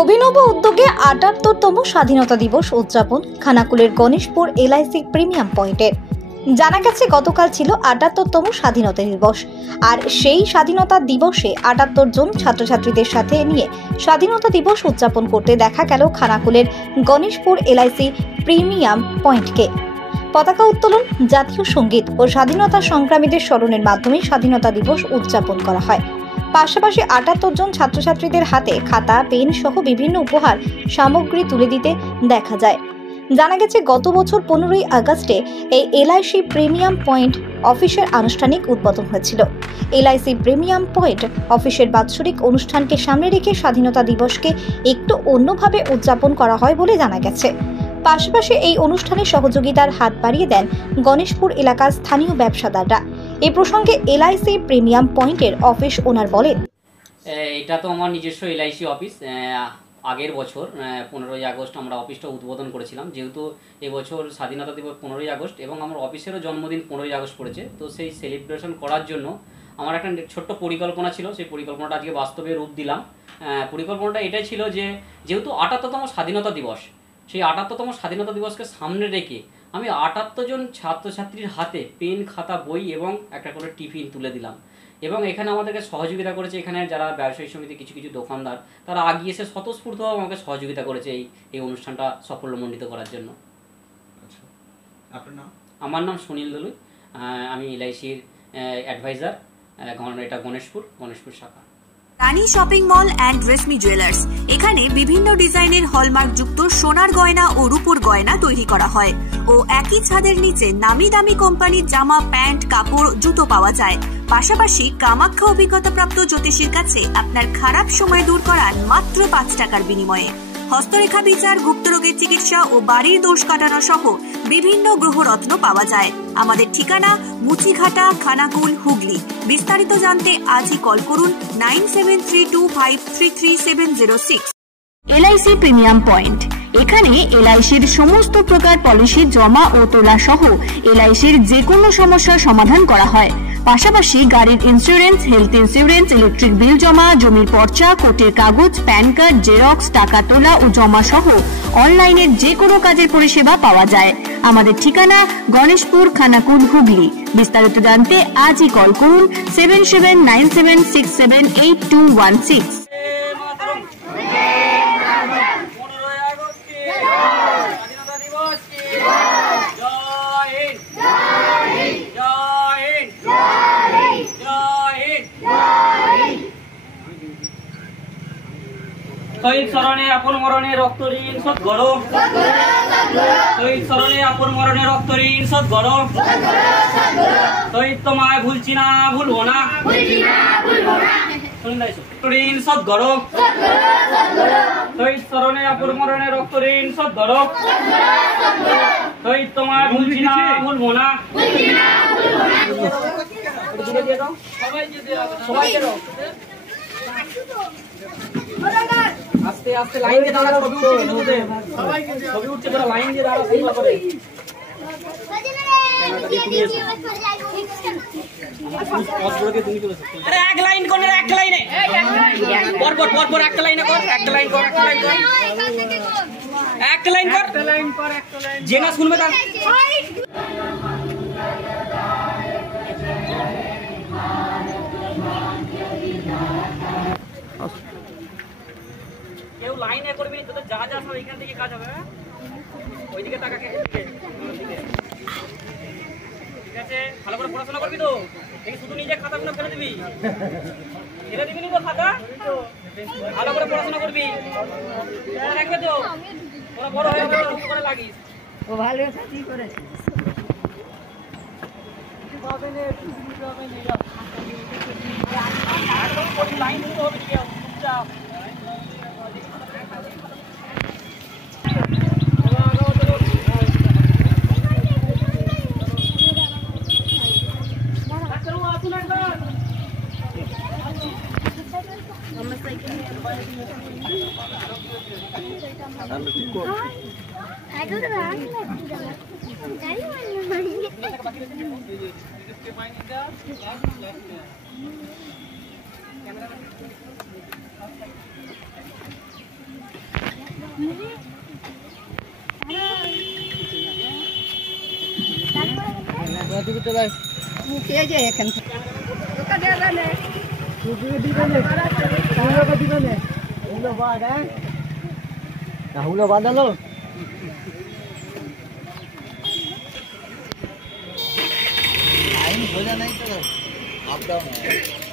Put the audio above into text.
অভিনব উদ্যোগে ৭৮তম স্বাধীনতা দিবস উদযাপন খানাকুলের গণেশপুর এলআইসি প্রিমিয়াম পয়েন্টের। জানা গেছে গতকাল ছিল ৭৮তম স্বাধীনতা দিবস, আর সেই স্বাধীনতা দিবসে ৭৮ জন ছাত্রছাত্রীদের সাথে নিয়ে স্বাধীনতা দিবস উদযাপন করতে দেখা গেল খানাকুলের গণেশপুর এলআইসি প্রিমিয়াম পয়েন্টকে। পতাকা উত্তোলন, জাতীয় সঙ্গীত ও স্বাধীনতা সংগ্রামীদের স্মরণের মাধ্যমে স্বাধীনতা দিবস উদযাপন করা হয়। পাশাপাশি ৭৮ জন ছাত্রছাত্রীদের হাতে খাতা, পেন সহ বিভিন্ন উপহার সামগ্রী তুলে দিতে দেখা যায়। জানা গেছে গত বছর 15ই আগস্টে এই এলআইসি প্রিমিয়াম পয়েন্ট অফিসের আনুষ্ঠানিক উদ্বোধন হয়েছিল। এলআইসি প্রিমিয়াম পয়েন্ট অফিসের বাৎসরিক অনুষ্ঠানকে সামনে রেখে স্বাধীনতা দিবসকে একটু অন্যভাবে উদযাপন করা হয় বলে জানা গেছে। পাশাপাশি এই অনুষ্ঠানে সহযোগিতার হাত বাড়িয়ে দেন গণেশপুর এলাকার স্থানীয় ব্যবসাদাররা। এই প্রসঙ্গে এলআইসি প্রিমিয়াম পয়েন্টের অফিস ওনার বলেন, এটা তো আমার নিজস্ব এলআইসি অফিস। আগের বছর 15ই আগস্ট আমরা অফিসটা উদ্বোধন করেছিলাম। যেহেতু এবছর স্বাধীনতা দিবস 15ই আগস্ট এবং আমার অফিসেরও জন্মদিন 15ই আগস্ট পড়েছে, তো সেই সেলিব্রেশন করার জন্য আমার একটা ছোট্ট পরিকল্পনা ছিল। সেই পরিকল্পনাটা আজকে বাস্তবে রূপ দিলাম। পরিকল্পনাটা এটাই ছিল যে যেহেতু ৭৮তম স্বাধীনতা দিবস, সেই ৭৮তম স্বাধীনতা দিবসকে সামনে রেখে আমি ৭৮ জন ছাত্রছাত্রীর হাতে পেন, খাতা, বই এবং একটা করে টিফিন তুলে দিলাম। এবং এখানে আমাদেরকে সহযোগিতা করেছে এখানে যারা ব্যবসায়ী সমিতি কিছু কিছু দোকানদার, তারা আগিয়ে এসে স্বতঃস্ফূর্তভাবে আমাকে সহযোগিতা করেছে এই অনুষ্ঠানটা সাফল্যমণ্ডিত করার জন্য। আপনার নাম? আমার নাম সুনীল দলুই, আমি এলআইসির অ্যাডভাইজার। এটা গণেশপুর শাখা। Rani shopping mall and Reshmi jewellers, এখানে বিভিন্ন ডিজাইনের হলমার্ক যুক্ত সোনার গয়না ও রূপোর গয়না তৈরি করা হয় ও একই ছাদের নিচে নামি দামি কোম্পানির জামা, প্যান্ট, কাপড়, জুতো পাওয়া যায়। পাশাপাশি কামাখ্যা অভিজ্ঞতাপ্রাপ্ত জ্যোতিষীর কাছে আপনার খারাপ সময় দূর করান মাত্র 5 টাকার বিনিময়ে। হস্তরেখা বিচার, গুপ্তরোগের চিকিৎসা ও বাড়ির দোষ কাটানো সহ বিভিন্ন গ্রহরত্ন পাওয়া যায়। আমাদের ঠিকানা মুচিঘাটা, খানাকুল, হুগলি। বিস্তারিত জানতে আজই কল করুন 9732533706। এলআইসি প্রিমিয়াম পয়েন্ট, এখানে এলআইসির সমস্ত প্রকার পলিসি জমা ও তোলা সহ এলআইসির যে কোনো সমস্যার সমাধান করা হয়। পাশাপাশি গাড়ির insurance, health insurance, electric bill জমা, জমির পর্চা, কোর্টের কাগজ, প্যান কার্ড, জেরক্স, টাকা তোলা ও জমা সহ অনলাইনের যে কোনো কাজের পরিষেবা পাওয়া যায়। আমাদের ঠিকানা গণেশপুর, খানাকুল, হুগলি। বিস্তারিত জানতে আজই কল করুন 7797678216। শহীদ স্মরণে আপন মরণে রক্ত ঋণ শোধ করো। শহীদ স্মরণে আপন মরণে রক্ত ঋণ শোধ করো। শহীদ তোমায় ভুলছি না, ভুলবো না। ঋণ শোধ করো। শহীদ স্মরণে আপন মরণে রক্ত ঋণ শোধ করো। শহীদ তোমায় ভুলছি না, ভুলবো না। আস্তে আস্তে লাইন দিয়ে দাঁড়া, ছবি উঠছে কিন্তু তোদের ছবি উঠছে, তোরা লাইন দিয়ে দাঁড়া সেই করে। আরে এক লাইন কর, এক লাইনে পরপর পরপর একটা লাইনে কর, একটা লাইন কর, একটা লাইন কর, একটা লাইন কর, একটা লাইন কর, একটা লাইন যে না শুনবে তার। কেউ লাইনে করবি, তোদের যা যা সব এখান থেকে কাজ হবে। ওইদিকে তাকাকে, ঠিক আছে? ভালো করে পড়াশোনা করবি তো, দেখি শুধু নিজে খাতাগুলো ফেলে দিবি, ফেলে দিবি নি তো খাতা। ভালো করে পড়াশোনা করবি, রাখবে তো, ওরা বড় হয়ে গেলে উঁচু করে লাগিস। ও ভালো সাথী করেছে। লাইন দিতে হবে, চুপচাপ। হুলো বাঁধালো আইন সোজা নাই তো আপ ডাউন